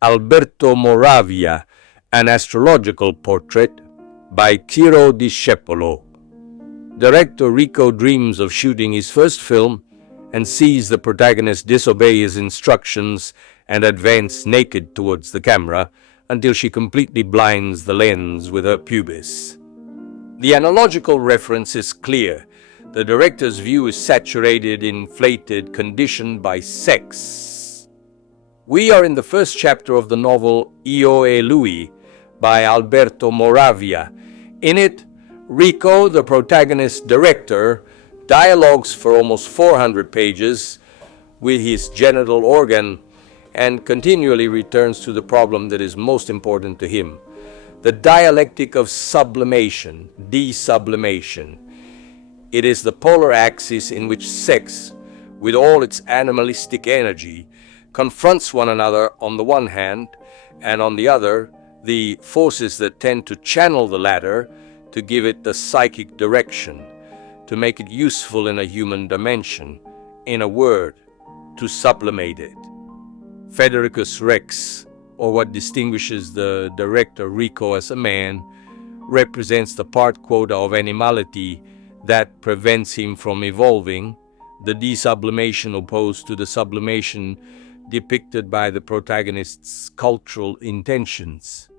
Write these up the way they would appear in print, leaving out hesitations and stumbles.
Alberto Moravia, An Astrological Portrait by Ciro Discepolo. Director Rico dreams of shooting his first film and sees the protagonist disobey his instructions and advance naked towards the camera until she completely blinds the lens with her pubis. The analogical reference is clear. The director's view is saturated, inflated, conditioned by sex. We are in the first chapter of the novel Io e Lui by Alberto Moravia. In it, Rico, the protagonist's director, dialogues for almost 400 pages with his genital organ and continually returns to the problem that is most important to him: the dialectic of sublimation, desublimation. It is the polar axis in which sex, with all its animalistic energy, confronts one another on the one hand, and on the other, the forces that tend to channel the latter to give it the psychic direction, to make it useful in a human dimension, in a word, to sublimate it. Federicus Rex, or what distinguishes the director Rico as a man, represents the part quota of animality that prevents him from evolving, the desublimation opposed to the sublimation depicted by the protagonist's cultural intentions.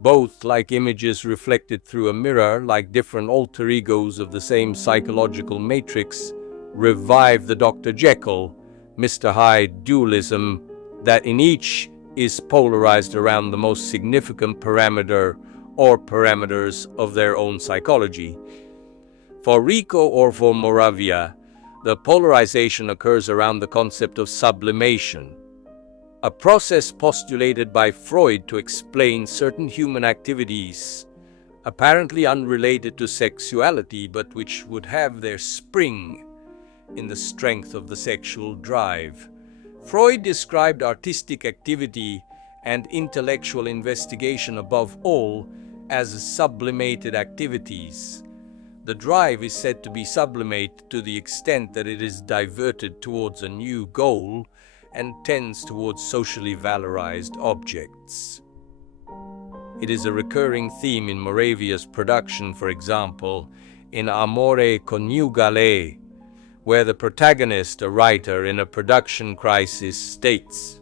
Both, like images reflected through a mirror, like different alter egos of the same psychological matrix, revive the Dr. Jekyll, Mr. Hyde dualism that in each is polarized around the most significant parameter or parameters of their own psychology. For Rico or for Moravia, the polarization occurs around the concept of sublimation, a process postulated by Freud to explain certain human activities, apparently unrelated to sexuality, but which would have their spring in the strength of the sexual drive. Freud described artistic activity and intellectual investigation above all as sublimated activities. The drive is said to be sublimate to the extent that it is diverted towards a new goal and tends towards socially valorized objects. It is a recurring theme in Moravia's production, for example, in Amore Coniugale, where the protagonist, a writer in a production crisis, states,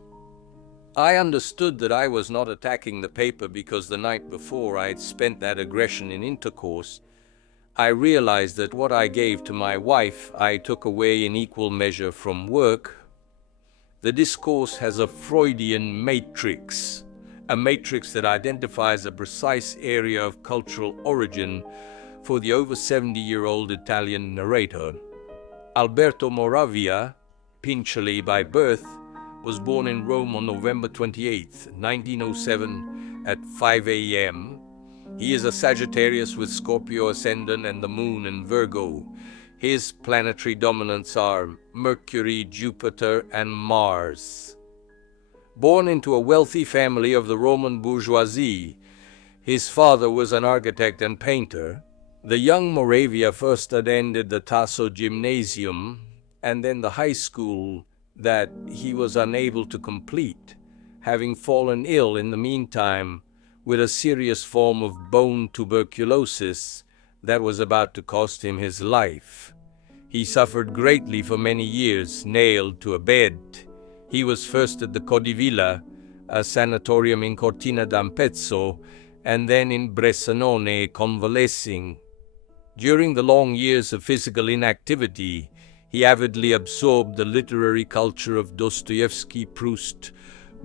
"I understood that I was not attacking the paper because the night before I had spent that aggression in intercourse. I realized that what I gave to my wife I took away in equal measure from work." The discourse has a Freudian matrix, a matrix that identifies a precise area of cultural origin for the over 70-year-old Italian narrator. Alberto Moravia, Pincioli by birth, was born in Rome on November 28, 1907 at 5 a.m. He is a Sagittarius with Scorpio ascendant and the moon in Virgo. His planetary dominants are Mercury, Jupiter, and Mars. Born into a wealthy family of the Roman bourgeoisie, his father was an architect and painter. The young Moravia first attended the Tasso Gymnasium and then the high school that he was unable to complete, having fallen ill in the meantime with a serious form of bone tuberculosis that was about to cost him his life. He suffered greatly for many years, nailed to a bed. He was first at the Codivilla, a sanatorium in Cortina d'Ampezzo, and then in Bressanone, convalescing. During the long years of physical inactivity, he avidly absorbed the literary culture of Dostoevsky, Proust,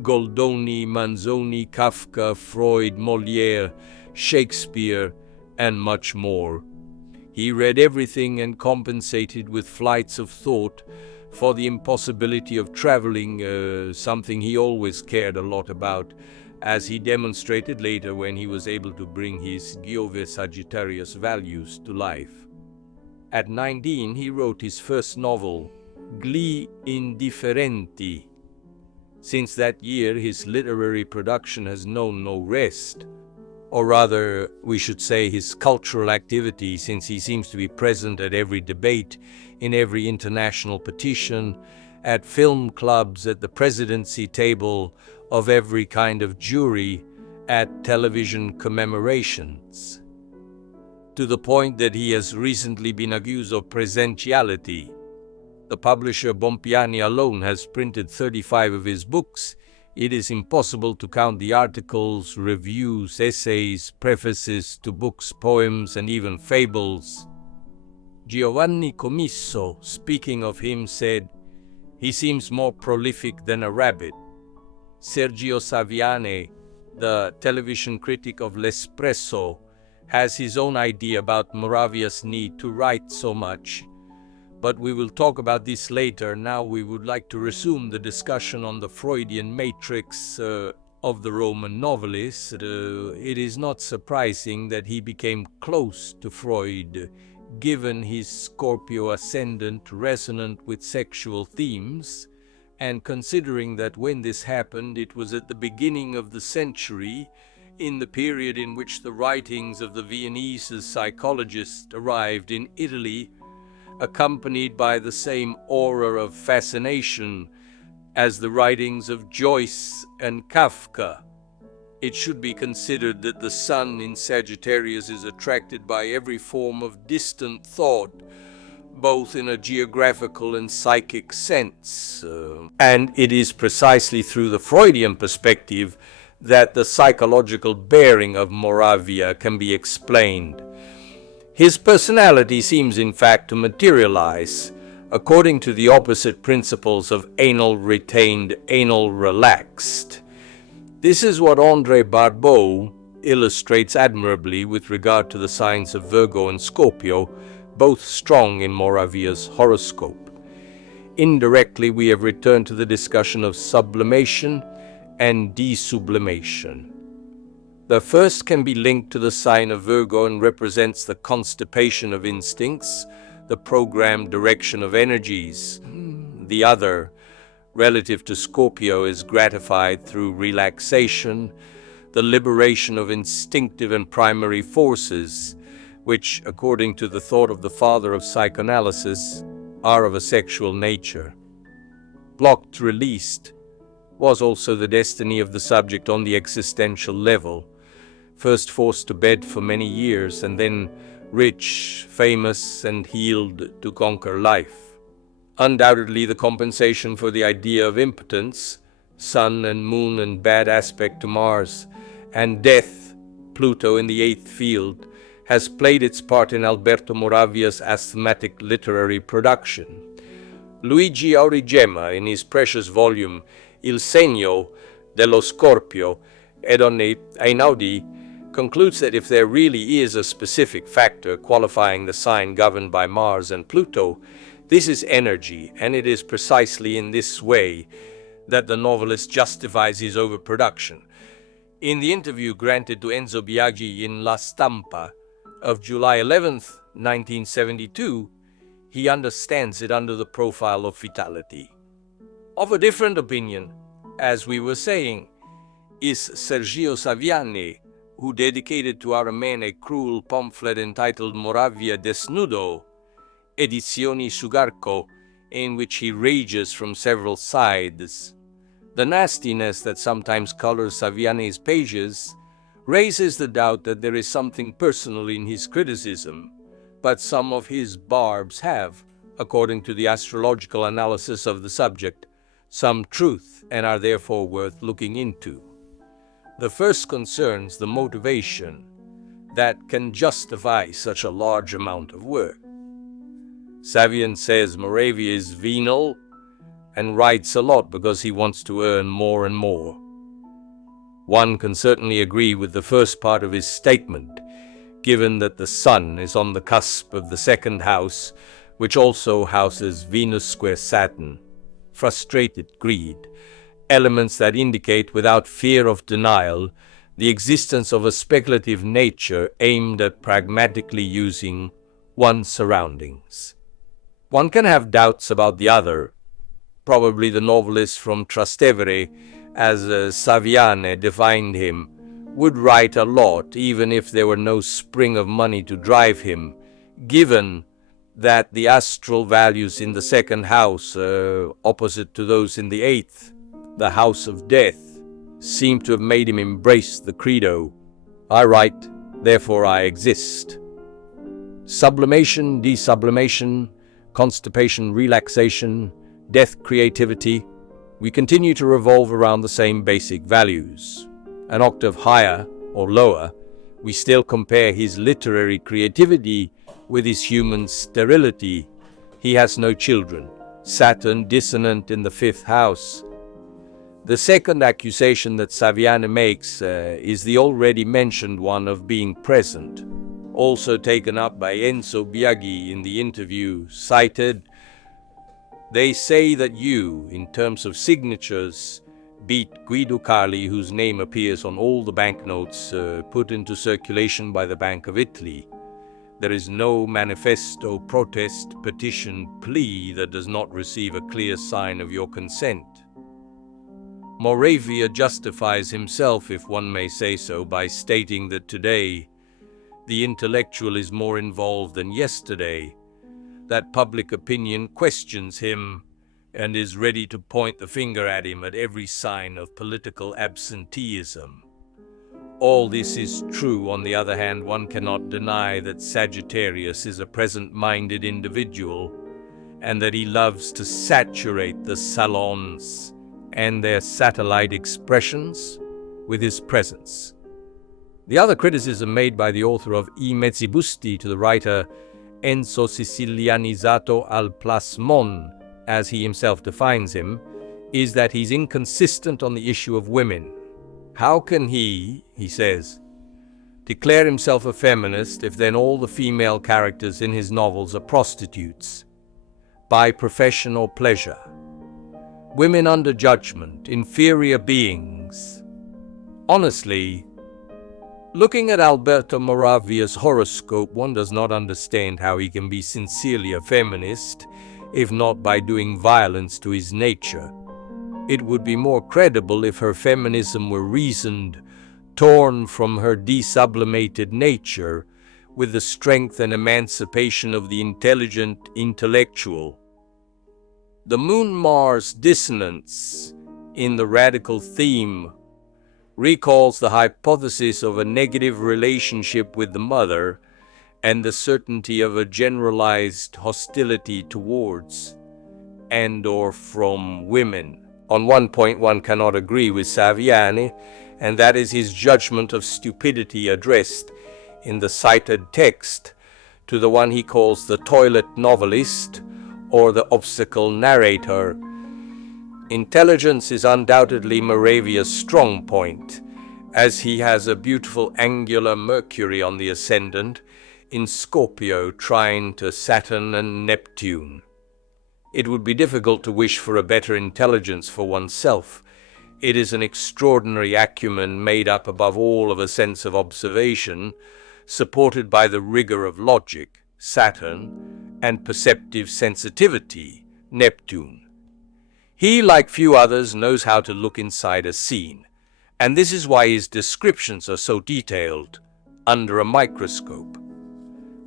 Goldoni, Manzoni, Kafka, Freud, Molière, Shakespeare, and much more. He read everything and compensated with flights of thought for the impossibility of traveling, something he always cared a lot about, as he demonstrated later when he was able to bring his Giove Sagittarius values to life. At 19, he wrote his first novel, Gli Indifferenti. Since that year, his literary production has known no rest. Or rather, we should say his cultural activity, since he seems to be present at every debate, in every international petition, at film clubs, at the presidency table of every kind of jury, at television commemorations, to the point that he has recently been accused of presentiality. The publisher Bompiani alone has printed 35 of his books. It is impossible to count the articles, reviews, essays, prefaces to books, poems, and even fables. Giovanni Comisso, speaking of him, said, "He seems more prolific than a rabbit." Sergio Saviane, the television critic of L'Espresso, has his own idea about Moravia's need to write so much. But we will talk about this later. Now we would like to resume the discussion on the Freudian matrix of the Roman novelist. It is not surprising that he became close to Freud, given his Scorpio ascendant resonant with sexual themes, and considering that when this happened, it was at the beginning of the century, in the period in which the writings of the Viennese psychologist arrived in Italy, accompanied by the same aura of fascination as the writings of Joyce and Kafka. It should be considered that the sun in Sagittarius is attracted by every form of distant thought, both in a geographical and psychic sense. And it is precisely through the Freudian perspective that the psychological bearing of Moravia can be explained. His personality seems in fact to materialize according to the opposite principles of anal retained, anal relaxed. This is what André Barbeau illustrates admirably with regard to the signs of Virgo and Scorpio, both strong in Moravia's horoscope. Indirectly, we have returned to the discussion of sublimation and desublimation. The first can be linked to the sign of Virgo and represents the constipation of instincts, the programmed direction of energies. The other, relative to Scorpio, is gratified through relaxation, the liberation of instinctive and primary forces, which, according to the thought of the father of psychoanalysis, are of a sexual nature. Blocked, released, was also the destiny of the subject on the existential level, first forced to bed for many years and then rich, famous, and healed to conquer life. Undoubtedly, the compensation for the idea of impotence, sun and moon and bad aspect to Mars, and death, Pluto in the eighth field, has played its part in Alberto Moravia's asthmatic literary production. Luigi Aurigemma, in his precious volume Il segno dello Scorpio ed ogni Einaudi, concludes that if there really is a specific factor qualifying the sign governed by Mars and Pluto, this is energy, and it is precisely in this way that the novelist justifies his overproduction. In the interview granted to Enzo Biaggi in La Stampa of July 11th, 1972, he understands it under the profile of vitality. Of a different opinion, as we were saying, is Sergio Saviane, who dedicated to our men a cruel pamphlet entitled Moravia Desnudo, Edizioni Sugarco, in which he rages from several sides. The nastiness that sometimes colors Saviane's pages raises the doubt that there is something personal in his criticism, but some of his barbs have, according to the astrological analysis of the subject, some truth and are therefore worth looking into. The first concerns the motivation that can justify such a large amount of work. Savian says Moravia is venal and writes a lot because he wants to earn more and more. One can certainly agree with the first part of his statement, given that the Sun is on the cusp of the second house, which also houses Venus square Saturn, frustrated greed, elements that indicate without fear of denial the existence of a speculative nature aimed at pragmatically using one's surroundings. One can have doubts about the other. Probably the novelist from Trastevere, as Saviane defined him, would write a lot even if there were no spring of money to drive him, given that the astral values in the second house, opposite to those in the eighth, the house of death, seem to have made him embrace the credo, I write, therefore I exist. Sublimation, desublimation, constipation, relaxation, death, creativity, we continue to revolve around the same basic values. An octave higher or lower, we still compare his literary creativity with his human sterility. He has no children. Saturn dissonant in the fifth house. The second accusation that Saviano makes is the already mentioned one of being present, also taken up by Enzo Biaggi in the interview, cited, "They say that you, in terms of signatures, beat Guido Carli, whose name appears on all the banknotes put into circulation by the Bank of Italy. There is no manifesto, protest, petition, plea that does not receive a clear sign of your consent." Moravia justifies himself, if one may say so, by stating that today the intellectual is more involved than yesterday, that public opinion questions him and is ready to point the finger at him at every sign of political absenteeism. All this is true. On the other hand, one cannot deny that Sagittarius is a present-minded individual and that he loves to saturate the salons and their satellite expressions with his presence. The other criticism made by the author of I Mezzi Busti to the writer Enzo Sicilianizzato al Plasmon, as he himself defines him, is that he's inconsistent on the issue of women. How can he says, declare himself a feminist if then all the female characters in his novels are prostitutes, by profession or pleasure? Women under judgment, inferior beings. Honestly, looking at Alberto Moravia's horoscope, one does not understand how he can be sincerely a feminist, if not by doing violence to his nature. It would be more credible if her feminism were reasoned, torn from her desublimated nature, with the strength and emancipation of the intelligent intellectual. The Moon-Mars dissonance in the radical theme recalls the hypothesis of a negative relationship with the mother and the certainty of a generalized hostility towards and/or from women. On one point one cannot agree with Saviani, and that is his judgment of stupidity addressed in the cited text to the one he calls the toilet novelist or the obstacle narrator. Intelligence is undoubtedly Moravia's strong point, as he has a beautiful angular Mercury on the ascendant in Scorpio trine to Saturn and Neptune. It would be difficult to wish for a better intelligence for oneself. It is an extraordinary acumen made up above all of a sense of observation, supported by the rigor of logic, Saturn, and perceptive sensitivity, Neptune. He, like few others, knows how to look inside a scene, and this is why his descriptions are so detailed, under a microscope.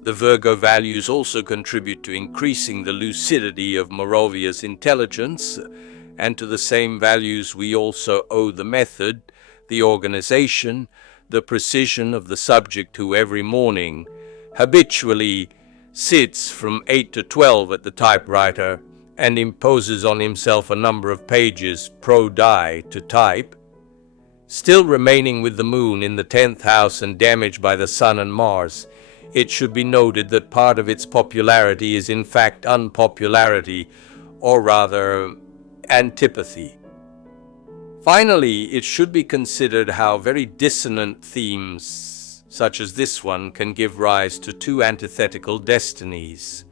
The Virgo values also contribute to increasing the lucidity of Moravia's intelligence, and to the same values we also owe the method, the organization, the precision of the subject who every morning habitually sits from 8 to 12 at the typewriter and imposes on himself a number of pages pro die to type. Still remaining with the moon in the 10th house and damaged by the sun and Mars, it should be noted that part of its popularity is in fact unpopularity, or rather antipathy. Finally, it should be considered how very dissonant themes, such as this one, can give rise to two antithetical destinies.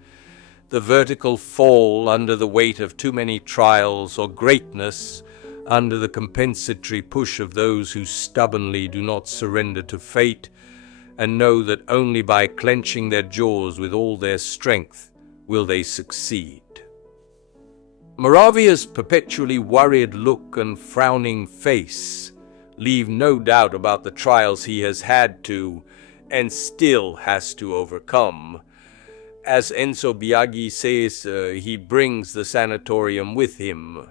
The vertical fall under the weight of too many trials, or greatness under the compensatory push of those who stubbornly do not surrender to fate, and know that only by clenching their jaws with all their strength will they succeed. Moravia's perpetually worried look and frowning face leave no doubt about the trials he has had to, and still has to overcome, As Enzo Biaggi says, he brings the sanatorium with him.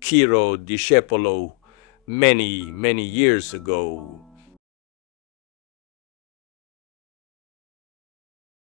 Ciro Discepolo, many years ago,